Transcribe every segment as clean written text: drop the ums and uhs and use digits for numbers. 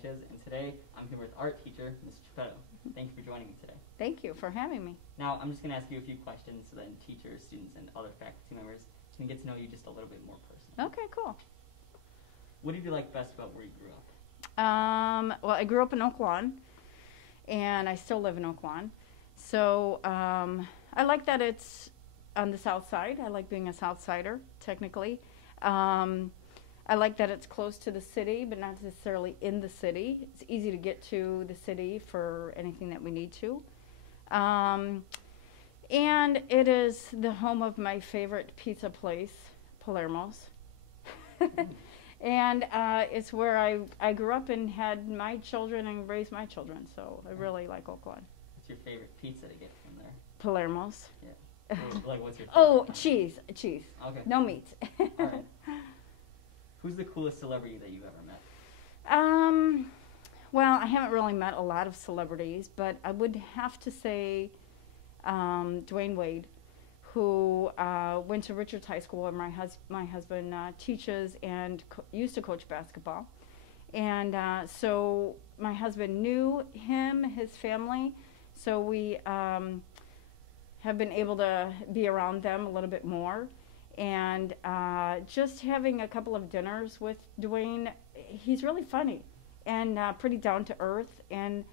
Sanchez, and today I'm here with art teacher, Ms. Chappetto. Thank you for joining me today. Thank you for having me. Now, I'm just going to ask you a few questions so then teachers, students, and other faculty members can get to know you just a little bit more personally. Okay, cool. What did you like best about where you grew up? Well, I grew up in Oak Lawn, and I still live in Oak Lawn. So I like that it's on the south side. I like being a south sider, technically. I like that it's close to the city, but not necessarily in the city. It's easy to get to the city for anything that we need to. And it is the home of my favorite pizza place, Palermo's. And it's where I grew up and had my children and raised my children, so I really like Oak Lawn. What's your favorite pizza to get from there? Palermo's. Yeah. Like, what's your favorite Oh, kind? cheese. Okay. No meat. All right. Who's the coolest celebrity that you've ever met? Well, I haven't really met a lot of celebrities, but I would have to say Dwayne Wade, who went to Richards High School, where my husband teaches and used to coach basketball. And so my husband knew him, his family, so we have been able to be around them a little bit more. And just having a couple of dinners with Dwayne, he's really funny and pretty down to earth. And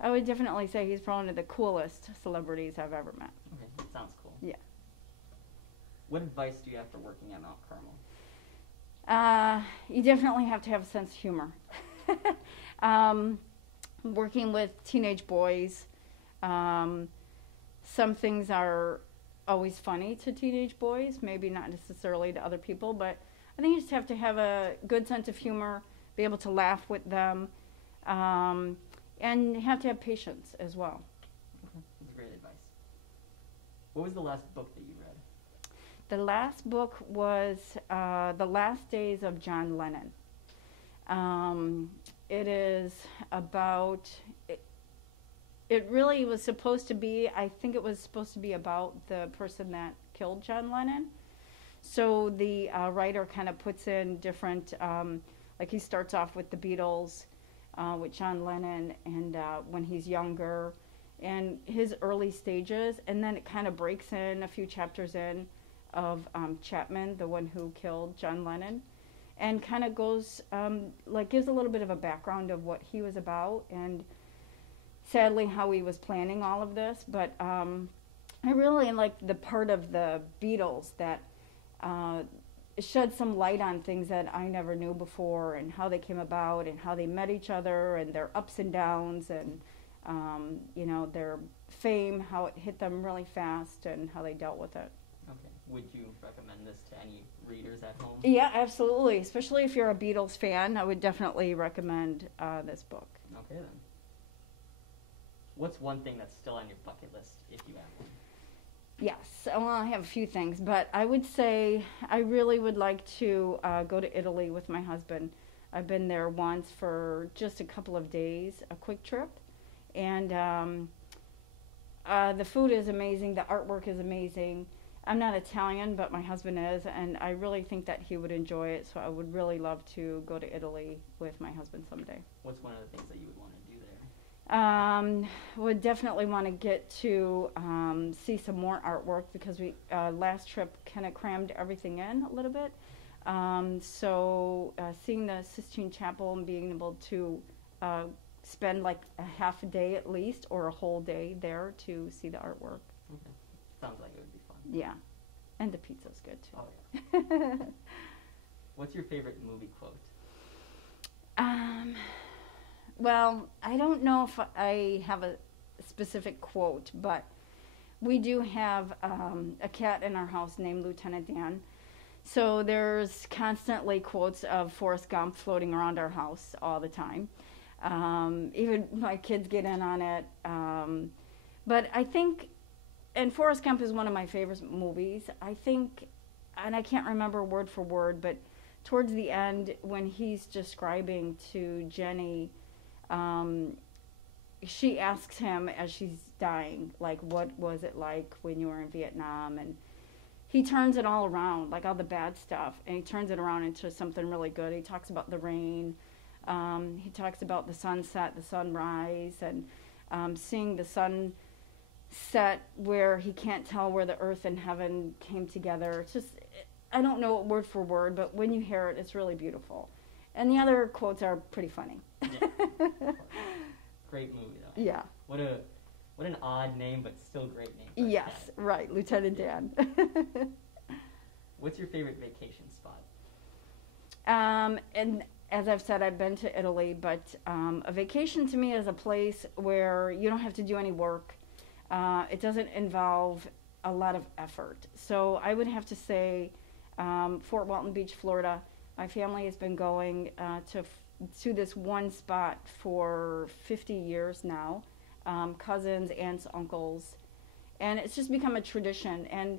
I would definitely say he's probably one of the coolest celebrities I've ever met. Okay, that sounds cool. Yeah. What advice do you have for working at Mount Carmel? You definitely have to have a sense of humor. Working with teenage boys, some things are always funny to teenage boys, maybe not necessarily to other people, but I think you just have to have a good sense of humor, be able to laugh with them, and you have to have patience as well. Okay, that's great advice. What was the last book that you read? The last book was The Last Days of John Lennon. It is about... It really was supposed to be, I think it was supposed to be about the person that killed John Lennon. So the writer kind of puts in different, like he starts off with the Beatles, with John Lennon, and when he's younger, and his early stages, and then it kind of breaks in a few chapters in of Chapman, the one who killed John Lennon, and kind of goes, like gives a little bit of a background of what he was about, and sadly how he was planning all of this. But I really like the part of the Beatles that shed some light on things that I never knew before, and how they came about, and how they met each other, and their ups and downs, and you know, their fame, how it hit them really fast, and how they dealt with it. Okay. Would you recommend this to any readers at home? Yeah, absolutely. Especially if you're a Beatles fan, I would definitely recommend this book. Okay, then. What's one thing that's still on your bucket list, if you have one? Yes, well, I have a few things, but I would say I really would like to go to Italy with my husband. I've been there once for just a couple of days, a quick trip, and the food is amazing, the artwork is amazing. I'm not Italian, but my husband is, and I really think that he would enjoy it, so I would really love to go to Italy with my husband someday. What's one of the things that you would want to do there? Would definitely want to get to see some more artwork, because we last trip kind of crammed everything in a little bit. So seeing the Sistine Chapel and being able to spend like a half a day at least, or a whole day there to see the artwork. Okay. Sounds like it would be fun. Yeah, and the pizza's good too. Oh yeah. What's your favorite movie quote? Well, I don't know if I have a specific quote, but we do have a cat in our house named Lieutenant Dan. So there's constantly quotes of Forrest Gump floating around our house all the time. Even my kids get in on it. But I think, and Forrest Gump is one of my favorite movies, I think, and I can't remember word for word, but towards the end when he's describing to Jenny, she asks him as she's dying, like, what was it like when you were in Vietnam? And he turns it all around, like all the bad stuff, and he turns it around into something really good. He talks about the rain, He talks about the sunset, the sunrise, and seeing the sun set where he can't tell where the earth and heaven came together. It's just, I don't know it word for word, but when you hear it, it's really beautiful. And the other quotes are pretty funny. Yeah. Great movie, though. Yeah. What an odd name, but still great name. Yes, right, Lieutenant Dan. What's your favorite vacation spot? And as I've said, I've been to Italy, but a vacation to me is a place where you don't have to do any work. It doesn't involve a lot of effort. So I would have to say Fort Walton Beach, Florida. My family has been going to this one spot for 50 years now. Cousins, aunts, uncles. And it's just become a tradition. And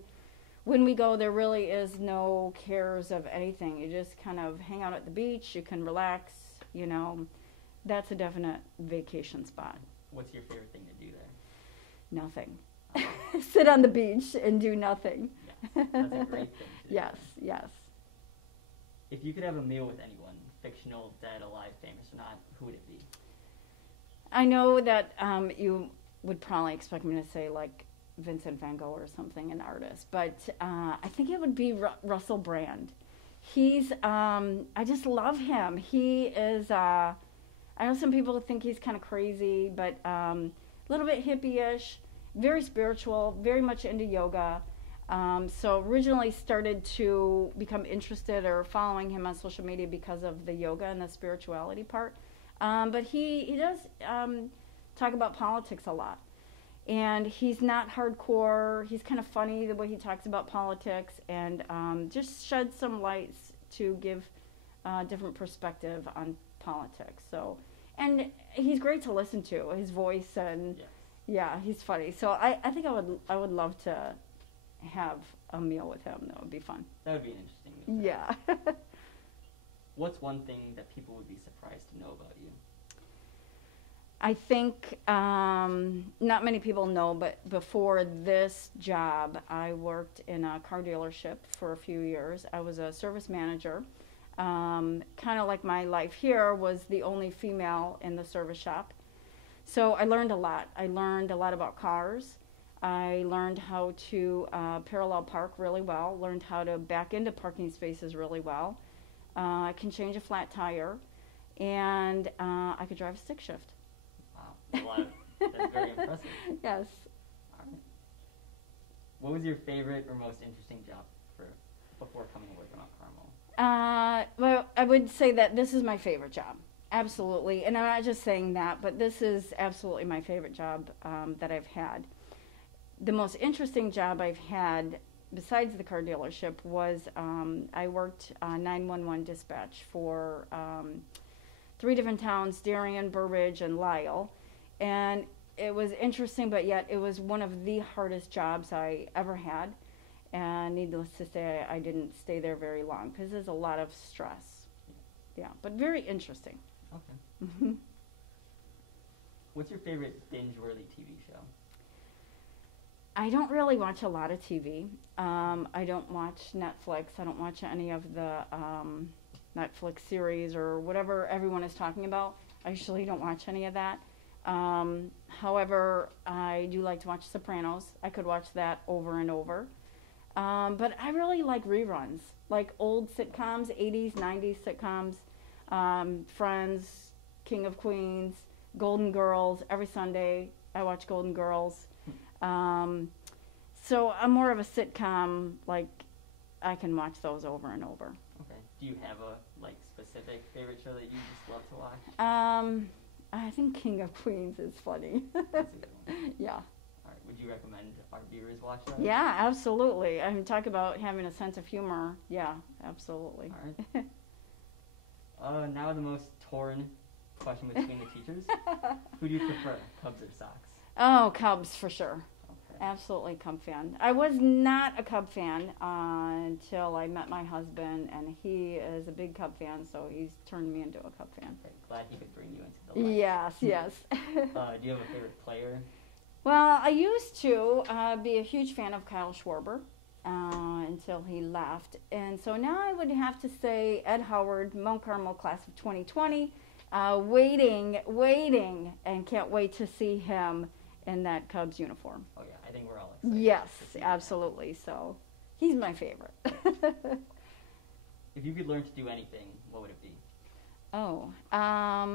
when we go, there really is no cares of anything. You just kind of hang out at the beach. You can relax, you know. That's a definite vacation spot. What's your favorite thing to do there? Nothing. Sit on the beach and do nothing. Yes, that's a great thing to do. Yes, yes. If you could have a meal with anyone, fictional, dead, alive, famous or not, who would it be? I know that you would probably expect me to say like Vincent van Gogh or something, an artist, but I think it would be Russell Brand. He's, I just love him. He is, I know some people think he's kind of crazy, but a little bit hippie-ish, very spiritual, very much into yoga. So originally started to become interested or following him on social media because of the yoga and the spirituality part. But he does talk about politics a lot. And he's not hardcore. He's kind of funny the way he talks about politics and just sheds some lights to give different perspective on politics. So, and he's great to listen to, his voice, and Yes. yeah, he's funny. So I think I would love to have a meal with him. That would be fun. That would be an interesting meal. Yeah. What's one thing that people would be surprised to know about you? I think not many people know, but before this job, I worked in a car dealership for a few years. I was a service manager. Kind of like my life here, was the only female in the service shop. So I learned a lot. I learned a lot about cars. I learned how to parallel park really well, learned how to back into parking spaces really well. I can change a flat tire, and I could drive a stick shift. Wow, that's very impressive. Yes. All right. What was your favorite or most interesting job before coming to work at Mount Carmel? Well, I would say that this is my favorite job. Absolutely. And I'm not just saying that, but this is absolutely my favorite job that I've had. The most interesting job I've had, besides the car dealership, was I worked 911 dispatch for 3 different towns, Darien, Burbage, and Lisle. And it was interesting, but yet it was one of the hardest jobs I ever had. And needless to say, I didn't stay there very long because there's a lot of stress. Yeah, but very interesting. Okay. What's your favorite binge-worthy TV show? I don't really watch a lot of TV. I don't watch Netflix. I don't watch any of the Netflix series or whatever everyone is talking about. I usually don't watch any of that. However, I do like to watch Sopranos. I could watch that over and over. But I really like reruns, like old sitcoms, 80s, 90s sitcoms, Friends, King of Queens, Golden Girls. Every Sunday I watch Golden Girls. So I'm more of a sitcom, like I can watch those over and over. Okay. Do you have a specific favorite show that you just love to watch? I think King of Queens is funny. That's a good one. Yeah. All right. Would you recommend our viewers watch that? Yeah, absolutely. I mean, talk about having a sense of humor. Yeah, absolutely. All right. Now the most torn question between the teachers. Who do you prefer, Cubs or Sox? Oh, Cubs for sure. Okay. Absolutely Cub fan. I was not a Cub fan until I met my husband, and he is a big Cub fan, so he's turned me into a Cub fan. Okay. Glad he could bring you into the life. Yes, yes. Do you have a favorite player? Well, I used to be a huge fan of Kyle Schwarber until he left. And so now I would have to say Ed Howard, Mount Carmel class of 2020. waiting, and can't wait to see him in that Cubs uniform. Oh yeah, I think we're all excited. Yes, absolutely. So he's my favorite. If you could learn to do anything, what would it be? Oh, I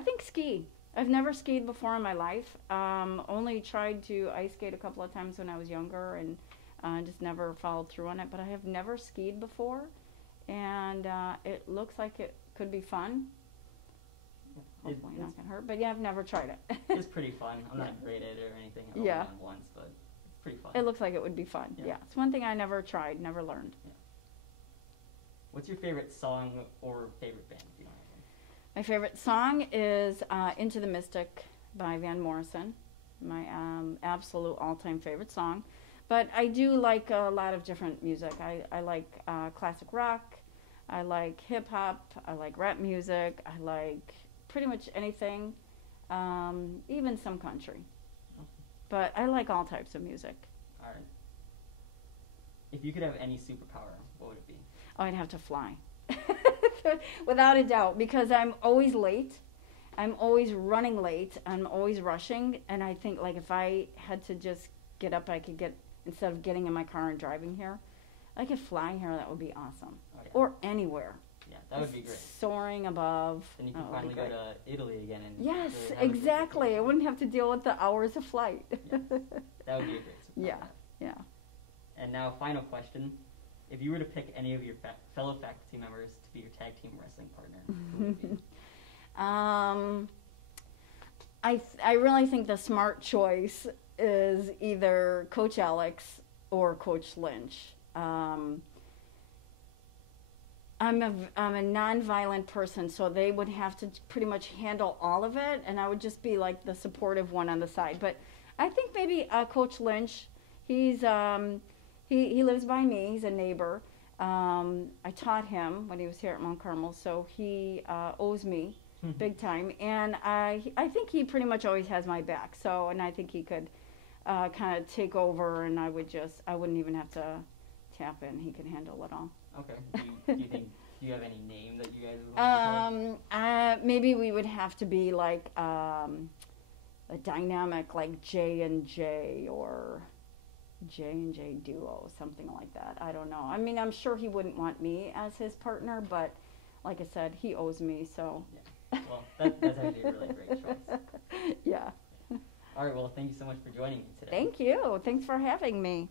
think ski. I've never skied before in my life. Only tried to ice skate a couple of times when I was younger, and just never followed through on it. But I have never skied before, and it looks like it could be fun. Hopefully not gonna hurt, but yeah, I've never tried it. It's pretty fun. I'm not great at it or anything. I've only done it once, but it's pretty fun. It looks like it would be fun. Yeah, it's one thing I never tried, never learned. Yeah. What's your favorite song or favorite band? If you don't have one? My favorite song is "Into the Mystic" by Van Morrison. My absolute all-time favorite song. But I do like a lot of different music. I like classic rock. I like hip hop. I like rap music. I like pretty much anything, even some country. But I like all types of music. All right. If you could have any superpower, what would it be? Oh, I'd have to fly. Without a doubt, because I'm always late. I'm always running late. I'm always rushing. And I think, like, if I had to just get up, I could get, instead of getting in my car and driving here, I could fly here. That would be awesome. Oh, yeah. Or anywhere. Yeah, that would be great. Soaring above. Then you can finally go to Italy again. And yes, really exactly. I wouldn't have to deal with the hours of flight. Yeah. That would be a great superpower. Yeah. And now, final question. If you were to pick any of your fellow faculty members to be your tag team wrestling partner, who would it be? I really think the smart choice is either Coach Alex or Coach Lynch. I'm a non-violent person, so they would have to pretty much handle all of it, and I would just be like the supportive one on the side. But I think maybe Coach Lynch, he's he lives by me. He's a neighbor. I taught him when he was here at Mount Carmel, so he owes me big time, and I think he pretty much always has my back. So, and I think he could kind of take over, and I wouldn't even have to tap in. He could handle it all. Okay. Do you have any name that you guys would want to call? Maybe we would have to be like a dynamic, like J&J or J&J duo, something like that. I don't know. I mean, I'm sure he wouldn't want me as his partner, but like I said, he owes me, so. Yeah. Well, that's actually a really great choice. Yeah. All right. Well, thank you so much for joining me today. Thank you. Thanks for having me.